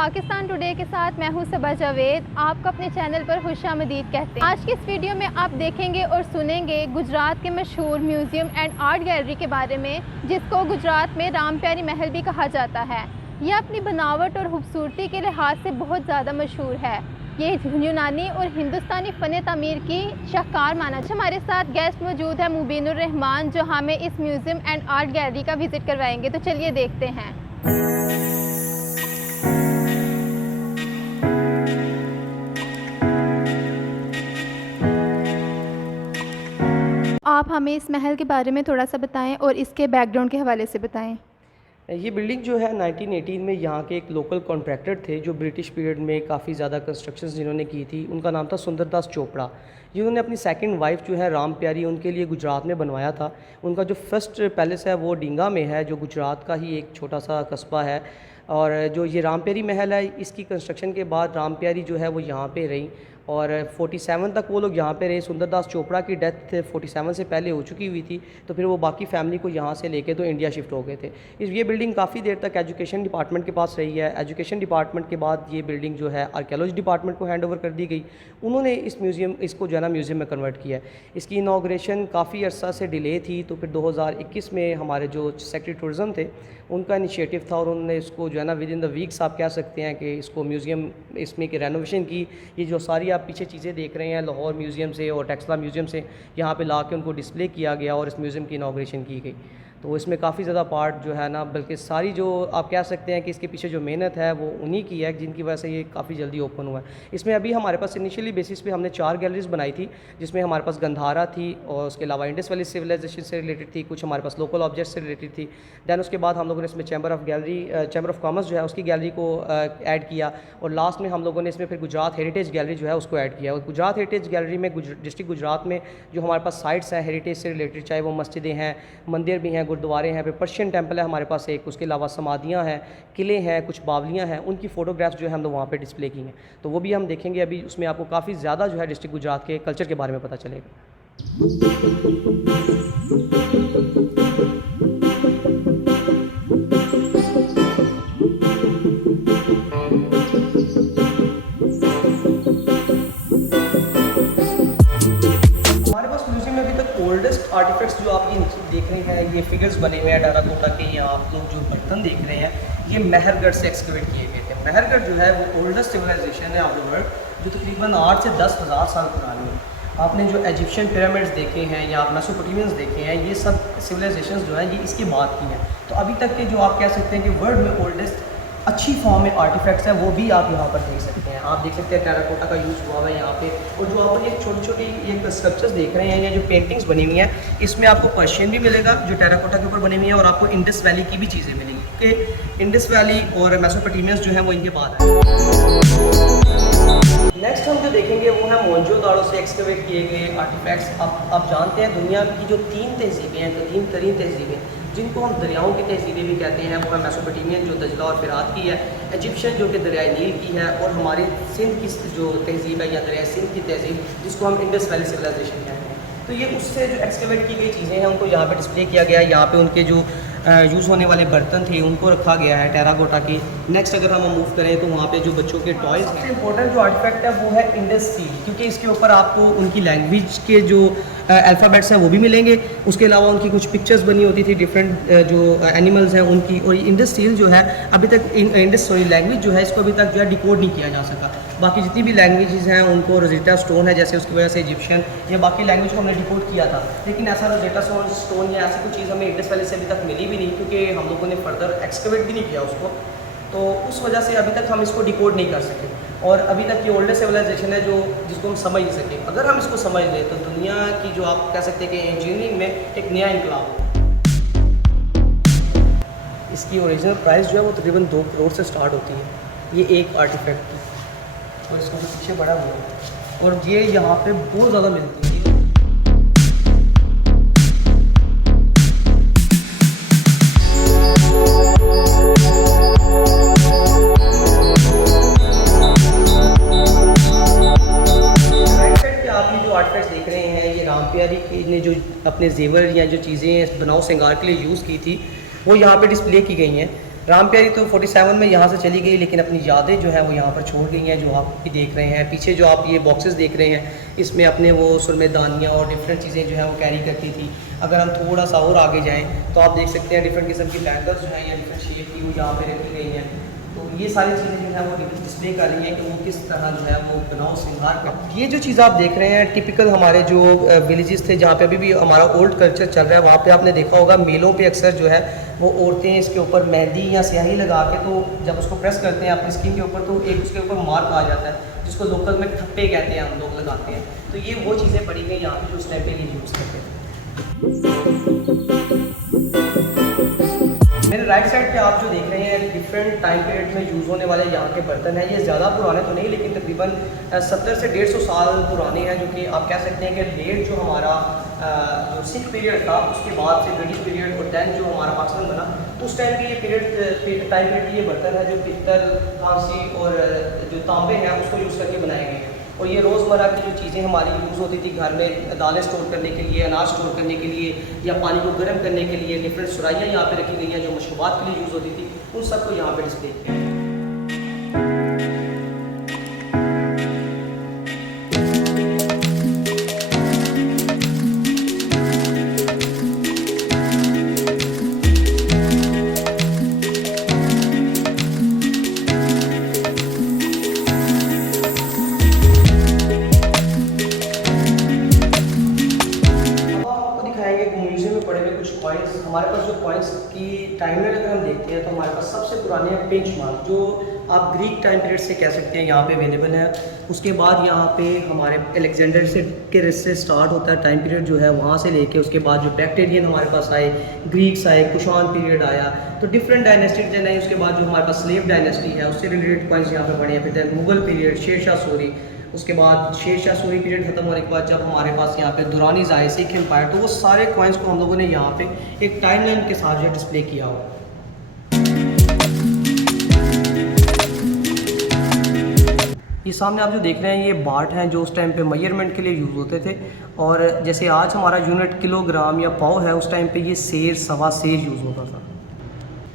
Pakistan today के साथ मैं हूं सबा जावेद। आपको अपने चैनल पर खुशामदीद कहते हैं। आज की इस वीडियो में आप देखेंगे और सुनेंगे गुजरात के मशहूर म्यूज़ियम एंड आर्ट गैलरी के बारे में, जिसको गुजरात में राम प्यारी महल भी कहा जाता है। यह अपनी बनावट और खूबसूरती के लिहाज से बहुत ज़्यादा मशहूर है। ये यूनानी और हिंदुस्तानी फ़न तामीर की शाहकार माना। हमारे साथ गेस्ट मौजूद है मुबीनुर रहमान, जो हमें इस म्यूज़ियम एंड आर्ट गैलरी का विज़िट करवाएंगे। तो चलिए देखते हैं। आप हमें इस महल के बारे में थोड़ा सा बताएं और इसके बैकग्राउंड के हवाले से बताएं। ये बिल्डिंग जो है 1918 में यहाँ के एक लोकल कॉन्ट्रैक्टर थे जो ब्रिटिश पीरियड में काफ़ी ज़्यादा कंस्ट्रक्शंस जिन्होंने की थी। उनका नाम था सुंदरदास चोपड़ा। जिन्होंने अपनी सेकंड वाइफ जो है राम प्यारी, उनके लिए गुजरात में बनवाया था। उनका जो फर्स्ट पैलेस है वो डींगा में है, जो गुजरात का ही एक छोटा सा कस्बा है। और जो ये राम प्यारी महल है, इसकी कंस्ट्रक्शन के बाद राम प्यारी जो है वो यहाँ पे रही और 47 तक वो लोग यहाँ पे रहे। सुंदरदास चोपड़ा की डेथ 47 से पहले हो चुकी हुई थी, तो फिर वो बाकी फैमिली को यहाँ से लेके तो इंडिया शिफ्ट हो गए थे। ये बिल्डिंग काफ़ी देर तक एजुकेशन डिपार्टमेंट के पास रही है। एजुकेशन डिपार्टमेंट के बाद ये बिल्डिंग जो है आर्कियोलॉजी डिपार्टमेंट को हैंड ओवर कर दी गई। उन्होंने इसको जो है ना म्यूज़ियम में कन्वर्ट किया है। इसकी इनाग्रेशन काफ़ी अर्सा से डिले थी, तो फिर 2021 में हमारे जो सेक्रेटरी टूरिज़म थे उनका इनिशिएटिव था और उन्होंने इसको जो है ना विद इन द वीक्स आप कह सकते हैं कि इसको म्यूज़ियम इसमें की रेनोवेशन की। ये जो सारी आप पीछे चीज़ें देख रहे हैं लाहौर म्यूज़ियम से और टेक्सला म्यूज़ियम से यहाँ पे ला के उनको डिस्प्ले किया गया और इस म्यूज़ियम की इनाग्रेशन की गई। तो इसमें काफ़ी ज़्यादा पार्ट जो है ना, बल्कि सारी जो आप कह सकते हैं कि इसके पीछे जो मेहनत है वो उन्हीं की है, जिनकी वजह से ये काफ़ी जल्दी ओपन हुआ है। इसमें अभी हमारे पास इनिशियली बेसिस पे हमने 4 गैलरीज बनाई थी, जिसमें हमारे पास गंधारा थी और उसके अलावा इंडस वैली सिविलाइजेशन से रिलेटेड थी, कुछ हमारे पास लोकल ऑब्जेक्ट से रिलेटेड थी। दैन उसके बाद हम लोगों ने इसमें चैम्बर ऑफ कॉमर्स जो है उसकी गैलरी को ऐड किया और लास्ट में हम लोगों ने इसमें फिर गुजरात हेरिटेज गैलरी जो है उसको ऐड किया। और गुजरात हेरिटेज गैलरी में डिस्ट्रिक्ट गुजरात में जो हमारे पास साइट्स हैं हेरिटेज से रिलेटेड, चाहे वो मस्जिदें हैं, मंदिर भी हैं, गुरुद्वारे हैं, पर्शियन टेम्पल है हमारे पास एक, उसके अलावा समाधियाँ हैं, किले हैं, कुछ बावलियाँ हैं, उनकी फ़ोटोग्राफ्स जो है हम लोग वहाँ पे डिस्प्ले की हैं। तो वो भी हम देखेंगे। अभी उसमें आपको काफ़ी ज़्यादा जो है डिस्ट्रिक्ट गुजरात के कल्चर के बारे में पता चलेगा। ओल्डेस्ट आर्टिफैक्ट्स जो आप ये देख रहे हैं, ये फिगर्स बने हुए हैं टेराकोटा के, या आप लोग जो बर्तन देख रहे हैं, ये मेहरगढ़ से एक्सकवेट किए गए थे। मेहरगढ़ जो है वो ओल्डेस्ट सिविलाइजेशन है ऑफ द वर्ल्ड, जो तकरीबन 8 से 10,000 साल पुरानी है। आपने जो इजिप्शियन पिरामिड्स देखे हैं या मेसोपोटामियंस देखे हैं, ये सब सिविलाइजेशंस जो हैं ये इसके बाद की हैं। तो अभी तक के जो आप कह सकते हैं कि वर्ल्ड में ओल्डेस्ट अच्छी फॉर्म में आर्टिफैक्ट्स हैं, वो भी आप यहाँ पर देख सकते हैं। आप देख सकते हैं टेराकोटा का यूज़ हुआ हुआ है यहाँ पे। और जो आप ये छोटी छोटी ये स्कल्पचर्स देख रहे हैं या जो पेंटिंग्स बनी हुई हैं, इसमें आपको पर्शियन भी मिलेगा जो टेराकोटा के ऊपर बनी हुई है, और आपको इंडस वैली की भी चीज़ें मिलेंगी, क्योंकि इंडस वैली और मेसोपोटामियंस जो है वो इनके बाद है। नेक्स्ट हम जो देखेंगे वो है मोहनजोदाड़ो से एक्सकवेट किए गए आर्टिफैक्ट्स। आप जानते हैं दुनिया की जो 3 तहजीबें हैं, कदीम तरीन तहजीबें, जिनको हम दरियाओं की तहजीबें भी कहते हैं, वो है मेसोपोटामियन जो दजला और फिरात की है, इजिप्शियन जो कि दरियाए नील की है, और हमारी सिंध की जो तहजीब है या दरियाए सिंध की तहजीब, जिसको हम इंडस वैली सिविलाइजेशन कहते हैं। तो ये उससे जो एक्सकवेट की गई चीज़ें हैं उनको यहाँ पे डिस्प्ले किया गया है। यहाँ पे उनके जो यूज़ होने वाले बर्तन थे उनको रखा गया है टेराकोटा के। नेक्स्ट अगर हम मूव करें तो वहाँ पे जो बच्चों के टॉयज़ हैं, सबसे इंपॉर्टेंट जो आर्टिफैक्ट है वो है इंडस सील, क्योंकि इसके ऊपर आपको उनकी लैंग्वेज के जो अल्फ़ाबेट्स हैं वो भी मिलेंगे। उसके अलावा उनकी कुछ पिक्चर्स बनी होती थी डिफरेंट जो एनिमल्स हैं उनकी। और इंडस सील जो है अभी तक लैंग्वेज जो है इसको अभी तक जो है डिकोड नहीं किया जा सका। बाकी जितनी भी लैंग्वेजेस हैं उनको रोजेटा स्टोन है, जैसे उसकी वजह से इजिप्शियन या बाकी लैंग्वेज को हमने डिकोड किया था, लेकिन ऐसा रोजेटा स्टोन या ऐसी कोई चीज़ हमें इंडस वैली से अभी तक मिली भी नहीं, क्योंकि हम लोगों ने फर्दर एक्सकवेट भी नहीं किया उसको। तो उस वजह से अभी तक हम इसको डिकोड नहीं कर सके, और अभी तक ये ओल्डेस्ट सिविलाइजेशन है जो जिसको हम समझ नहीं सके। अगर हम इसको समझ लें तो दुनिया की जो आप कह सकते हैं कि इंजीनियरिंग में एक नया इनकलाब हो। इसकी ओरिजिनल प्राइस जो है वो तकरीबन 2 करोड़ से स्टार्ट होती है, ये एक आर्टिफैक्ट की। और इसको जो पीछे बड़ा हुआ है, और ये यहाँ पे बहुत ज़्यादा मिलती है। देख रहे हैं ये राम प्यारी ने जो अपने जेवर या जो चीज़ें बनाओ श्रृंगार के लिए यूज़ की थी वो यहाँ पे डिस्प्ले की गई हैं। राम प्यारी तो 47 में यहाँ से चली गई, लेकिन अपनी यादें जो है वो यहाँ पर छोड़ गई हैं, जो आप भी देख रहे हैं। पीछे जो आप ये बॉक्सेस देख रहे हैं, इसमें अपने वो सुरमेदानियाँ और डिफरेंट चीज़ें जो हैं वो कैरी करती थी। अगर हम थोड़ा सा और आगे जाएँ तो आप देख सकते हैं डिफरेंट किस्म की बैंगल्स जो हैं या डिफरेंट शेप की वो यहाँ पर रखी गई हैं। तो ये सारी चीज़ें जो है वो डिस्प्ले कर रही हैं कि वो किस तरह जो है वो बनाओ श्रृंगार का। ये जो चीज़ आप देख रहे हैं टिपिकल हमारे जो विलेजेस थे जहाँ पे अभी भी हमारा ओल्ड कल्चर चल रहा है, वहाँ पे आपने देखा होगा मेलों पे अक्सर जो है वो औरतें इसके ऊपर मेहंदी या स्याही लगा के, तो जब उसको प्रेस करते हैं अपनी स्किन के ऊपर तो एक उसके ऊपर मार्क आ जाता है, जिसको लोकल में ठप्पे कहते हैं, हम लोग लगाते हैं। तो ये वो चीज़ें पड़ी गई यहाँ पे जो उस टाइम पे ये यूज़ करते थे। मेरे राइट साइड पे आप जो देख रहे हैं डिफरेंट टाइम पीरियड में यूज़ होने वाले यहाँ के बर्तन हैं। ये ज़्यादा पुराने तो नहीं, लेकिन तकरीबन 70 से 150 साल पुराने हैं, जो कि आप कह सकते हैं कि लेट जो हमारा जो सिख पीरियड था उसके बाद से ब्रिटिश पीरियड और दैन जो हमारा पाकिस्तान बना, उस टाइम के ये टाइम पीरियड ये बर्तन है जो पित्तल, कांसी और जो तांबे हैं उसको यूज़ करके बनाए गए हैं। और ये रोज़मर्रा की जो चीज़ें हमारी यूज़ होती थी घर में, दालें स्टोर करने के लिए, अनाज स्टोर करने के लिए या पानी को गर्म करने के लिए, डिफरेंट सुराइयाँ यहाँ पे रखी गई हैं जो मशरूबात के लिए यूज़ होती थी, उन सबको यहाँ पे डिस्प्ले किया है। हमारे पास जो कॉइन्स की टाइमलाइन अगर हम देखते हैं तो हमारे पास सबसे पुराने हैं पिंच मार्क, जो आप ग्रीक टाइम पीरियड से कह सकते हैं यहाँ पे अवेलेबल है। उसके बाद यहाँ पे हमारे अलेक्जेंडर से स्टार्ट होता है टाइम पीरियड जो है, वहाँ से लेके उसके बाद जो बैक्टीरियन हमारे पास आए, ग्रीक्स आए, कुशान पीरियड आया, तो डिफरेंट डायनेस्टी जन है। उसके बाद जो हमारे पास स्लेव डायनेस्टी है उससे रिलेटेड कॉइन्स यहाँ पे बने हैं। फिर मुगल पीरियड, शेरशाह सूरी, उसके बाद शेरशाह सूरी पीरियड खत्म होने के बाद जब हमारे पास यहाँ पे दुरानीज़ आए, सिख एम्पायर, तो वो सारे कॉइन्स को हम लोगों ने यहाँ पे एक टाइमलाइन के साथ जो डिस्प्ले किया हुआ। ये सामने आप जो देख रहे हैं ये बाट हैं जो उस टाइम पे मेजरमेंट के लिए यूज़ होते थे, और जैसे आज हमारा यूनिट किलोग्राम या पाव है, उस टाइम पे ये सेर, सवा सेर यूज़ होता था।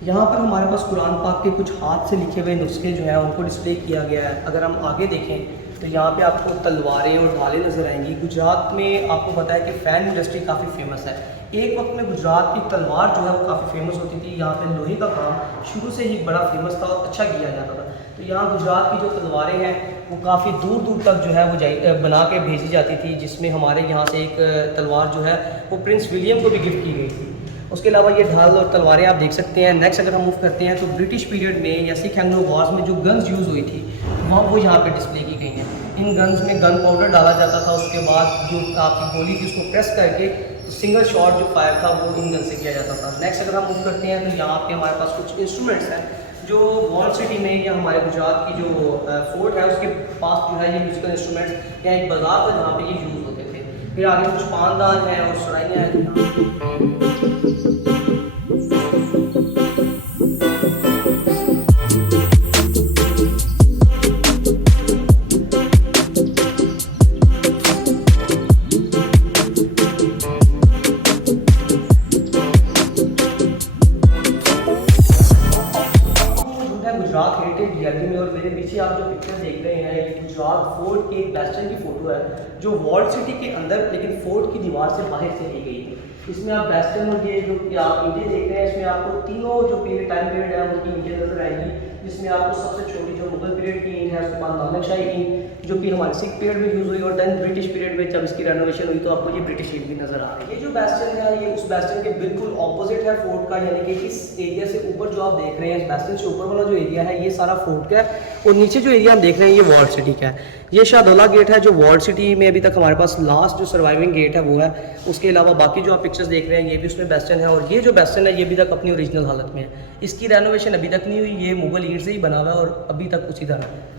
यहाँ पर हमारे पास कुरान पाक के कुछ हाथ से लिखे हुए नुस्खे जो हैं उनको डिस्प्ले किया गया है। अगर हम आगे देखें तो यहाँ पे आपको तलवारें और ढालें नज़र आएंगी। गुजरात में आपको पता है कि फ़ैन इंडस्ट्री काफ़ी फेमस है। एक वक्त में गुजरात की तलवार जो है वो काफ़ी फेमस होती थी। यहाँ पे लोहे का काम शुरू से ही बड़ा फेमस था और अच्छा किया जाता था। तो यहाँ गुजरात की जो तलवारें हैं वो काफ़ी दूर दूर तक जो है वो बना के भेजी जाती थी, जिसमें हमारे यहाँ से एक तलवार जो है वो प्रिंस विलियम को भी गिफ्ट की गई थी। उसके अलावा ये ढाल और तलवारें आप देख सकते हैं। नेक्स्ट अगर हम मूव करते हैं तो ब्रिटिश पीरियड में या सिख एंग्लो वॉर्स में जो गन्स यूज़ हुई थी वो यहाँ पे डिस्प्ले की गई हैं। इन गन्स में गन पाउडर डाला जाता था, उसके बाद जो आपकी गोली थी उसको प्रेस करके सिंगल शॉट जो फायर था वो इन गन से किया जाता था। नेक्स्ट अगर हम मूव करते हैं तो यहाँ पे हमारे पास कुछ इंस्ट्रूमेंट्स हैं जो वॉल सिटी में या हमारे गुजरात की जो फोर्ट है उसके पास जो है ये म्यूजिकल इंस्ट्रूमेंट्स या एक बाजार था जहाँ पे ये यूज़ होते थे। फिर आगे कुछ पानदान हैं और सुराइयाँ हैं। गुजरात हेरिटेज गैलरी में, और मेरे पीछे आप जो पिक्चर देख रहे हैं ये गुजरात फोर्ट के एक बेस्टन की फ़ोटो है जो वॉल सिटी के अंदर लेकिन फोर्ट की दीवार से बाहर से ली गई थी। इसमें आप बेस्टन और ये जो आप ईंटें देख रहे हैं इसमें आपको तीनों जो टाइम पीरियड है उनकी ईंटें नजर आएंगी, जिसमें आपको सबसे छोटी जो मुगल पीरियड की ईंट है, उसके बाद नानकशाही ईंट जो कि हमारे सिख पीरियड में यूज़ हुई, और दैन ब्रिटिश पीरियड में जब इसकी रेनोवेशन हुई तो आपको ये ब्रिटिश ईंट भी नज़र आ रही है। ये जो बेस्टन है ये उस बेस्टन के बिल्कुल ऑपोजिट है फोर्ट का, यानी कि इस एरिया से ऊपर जो आप देख रहे हैं इस बेस्टन से ऊपर वाला जो एरिया है ये सारा फोर्ट का है, और नीचे जो एरिया हम देख रहे हैं ये वॉल सिटी का है। ये शाहदौला गेट है जो वॉल सिटी में अभी तक हमारे पास लास्ट जो सर्वाइविंग गेट है वो है। उसके अलावा बाकी जो आप पिक्चर्स देख रहे हैं ये भी उसमें बेस्टन है, और ये जो बेस्टन है ये अभी तक अपनी ओरिजिनल हालत में है। इसकी रेनोवेशन अभी तक नहीं हुई, ये मुगल ईंट से ही बना हुआ है और अभी तक उसी तरह है।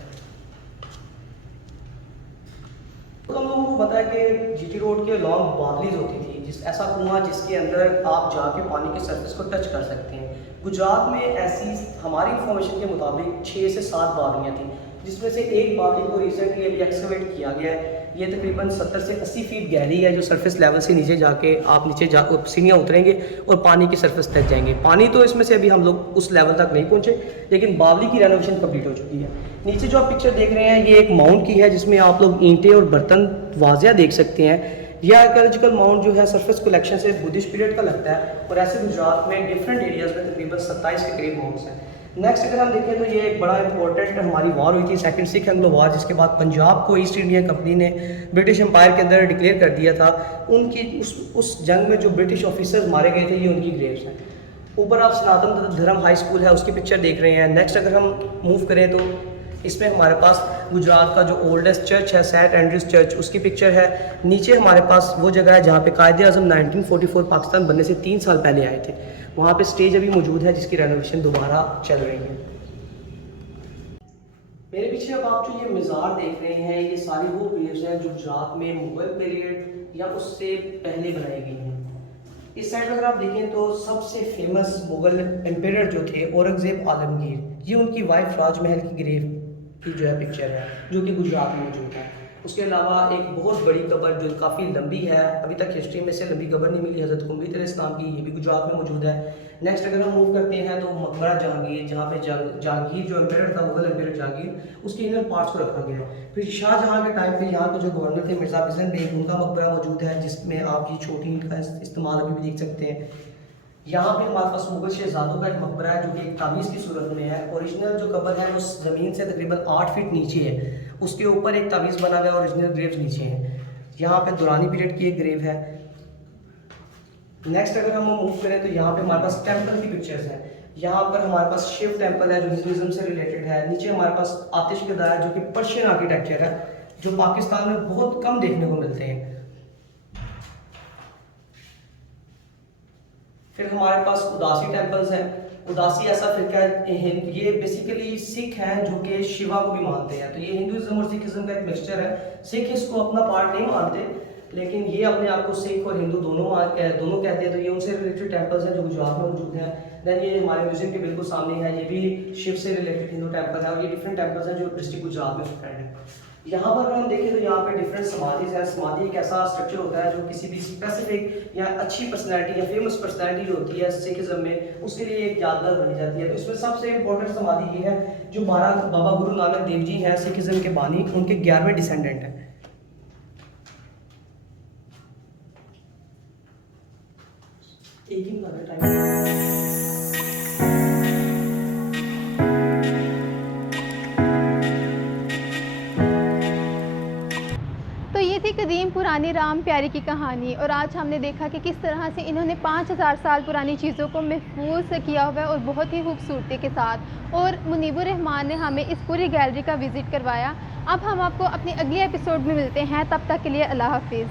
तो हम लोगों को पता है कि जीटी रोड के लॉन्ग बादलीज होती थी, ऐसा कुआं जिसके अंदर आप जाके पानी के सरफेस को टच कर सकते हैं। गुजरात में ऐसी हमारी इंफॉर्मेशन के मुताबिक 6 से 7 बावलियाँ थी, जिसमें से एक बावली को रिसेंटली अभी एक्सकवेट किया गया है। ये तकरीबन 70 से 80 फीट गहरी है, जो सरफेस लेवल से नीचे जाके आप सीढ़ियाँ उतरेंगे और पानी की सरफेस तक जाएंगे। पानी तो इसमें से अभी हम लोग उस लेवल तक नहीं पहुँचे, लेकिन बावली की रेनोवेशन कंप्लीट हो चुकी है। नीचे जो आप पिक्चर देख रहे हैं ये एक माउंट की है, जिसमें आप लोग ईंटें और बर्तन वाजिया देख सकते हैं। यह आर्कियोलॉजिकल माउंट जो है सरफेस कलेक्शन से बुद्धिस्ट पीरियड का लगता है, और ऐसे गुजरात में डिफरेंट एरियाज में तकरीबन 27 के करीब माउंट्स हैं। नेक्स्ट अगर हम देखें तो ये एक बड़ा इंपॉर्टेंट हमारी वॉर हुई थी, सेकंड सिख एंग्लो वॉर, जिसके बाद पंजाब को ईस्ट इंडिया कंपनी ने ब्रिटिश एम्पायर के अंदर डिक्लेयर कर दिया था। उनकी उस जंग में जो ब्रिटिश ऑफिसर्स मारे गए थे, ये उनकी ग्रेव्स हैं। ऊपर आप सनातन धर्म हाई स्कूल है उसकी पिक्चर देख रहे हैं। नेक्स्ट अगर हम मूव करें तो इसमें हमारे पास गुजरात का जो ओल्डेस्ट चर्च है सेंट एंड्रूज चर्च, उसकी पिक्चर है। नीचे हमारे पास वो जगह है जहाँ पे कायदे आज़म 1944 पाकिस्तान बनने से 3 साल पहले आए थे। वहाँ पे स्टेज अभी मौजूद है जिसकी रेनोवेशन दोबारा चल रही है। मेरे पीछे अब आप जो ये मज़ार देख रहे हैं, ये सारी वो ग्रेव्स हैं जो गुजरात में मुगल पीरियड या उससे पहले बनाई गई हैं। इस साइड अगर आप देखें तो सबसे फेमस मुगल एम्पायर जो थे औरंगजेब आलमगीर, ये उनकी वाइफ राजमहल की ग्रेव की जो है पिक्चर है, जो कि गुजरात में मौजूद है। उसके अलावा एक बहुत बड़ी कब्र जो काफ़ी लंबी है, अभी तक हिस्ट्री में से लंबी कब्र नहीं मिली, हज़रत कुंभी अलैहिस्सलाम की, ये भी गुजरात में मौजूद है। नेक्स्ट अगर हम मूव करते हैं तो मकबरा जहांगीर, जहाँ पे जहांगीर जो एम्पायर था, मुगल एम्पायर जहांगीर, उसके इनर पार्ट्स को रखा गया है। फिर शाहजहाँ के टाइम पे यहाँ के जो गवर्नर थे मिर्ज़ा बिज़न बेग, उनका मकबरा मौजूद है, जिसमें आप ये छोटी ईंट का इस्तेमाल अभी भी देख सकते हैं। यहाँ पे हमारे पास मुगल शहजादों का एक मकबरा है जो कि एक तावीज़ की सूरत में है। ओरिजिनल जो कब्र है वो ज़मीन से तकरीबन 8 फीट नीचे है, उसके ऊपर एक तावीज़ बना हुआ है, ओरिजिनल ग्रेव्स नीचे हैं। यहाँ पे दुरानी पीरियड की एक ग्रेव है। नेक्स्ट अगर हम मूव करें तो यहाँ पे हमारे पास टेम्पल की पिक्चर्स हैं। यहाँ पर हमारे पास शिव टेम्पल है जो हिंदुज़म से रिलेटेड है। नीचे हमारे पास आतिशकदा है जो कि पर्शियन आर्किटेक्चर है, जो पाकिस्तान में बहुत कम देखने को मिलते हैं। फिर हमारे पास उदासी टेम्पल्स हैं। उदासी ऐसा फिरका है, ये बेसिकली सिख हैं जो कि शिवा को भी मानते हैं, तो ये हिंदुइज्म और सिखिज्म का एक मिक्सचर है। सिख इसको अपना पार्ट नहीं मानते, लेकिन ये अपने आप को सिख और हिंदू दोनों कहते हैं, तो ये उनसे रिलेटेड टेम्पल्स हैं जो गुजरात में मौजूद हैं। दैन ये हमारे म्यूजियम के बिल्कुल सामने है, ये भी शिव से रिलेटेड हिंदू टेम्पल है, और ये डिफरेंट टेम्पल्स हैं जो डिस्ट्रिक्ट गुजरात में स्प्रेड है। यहाँ पर हम देखें तो यहाँ पे डिफरेंट समाधि है। समाधि एक ऐसा स्ट्रक्चर होता है जो किसी भी स्पेसिफिक या अच्छी पर्सनैलिटी या फेमस पर्सनैलिटी जो होती है सिखिज्म में, उसके लिए एक यादगार बनी जाती है। तो इसमें सबसे इंपॉर्टेंट समाधि ये है जो बाबा गुरु नानक देव जी हैं, सिखिज्म के बानी, उनके 11वें डिसेंडेंट हैं। एक ही टाइम कदीम पुरानी राम प्यारी की कहानी। और आज हमने देखा कि किस तरह से इन्होंने 5000 साल पुरानी चीज़ों को महफूज किया हुआ है और बहुत ही खूबसूरती के साथ। और मुनीबुर रहमान ने हमें इस पूरी गैलरी का विज़िट करवाया। अब हम आपको अपनी अगली एपिसोड में मिलते हैं, तब तक के लिए अल्लाह हाफिज़।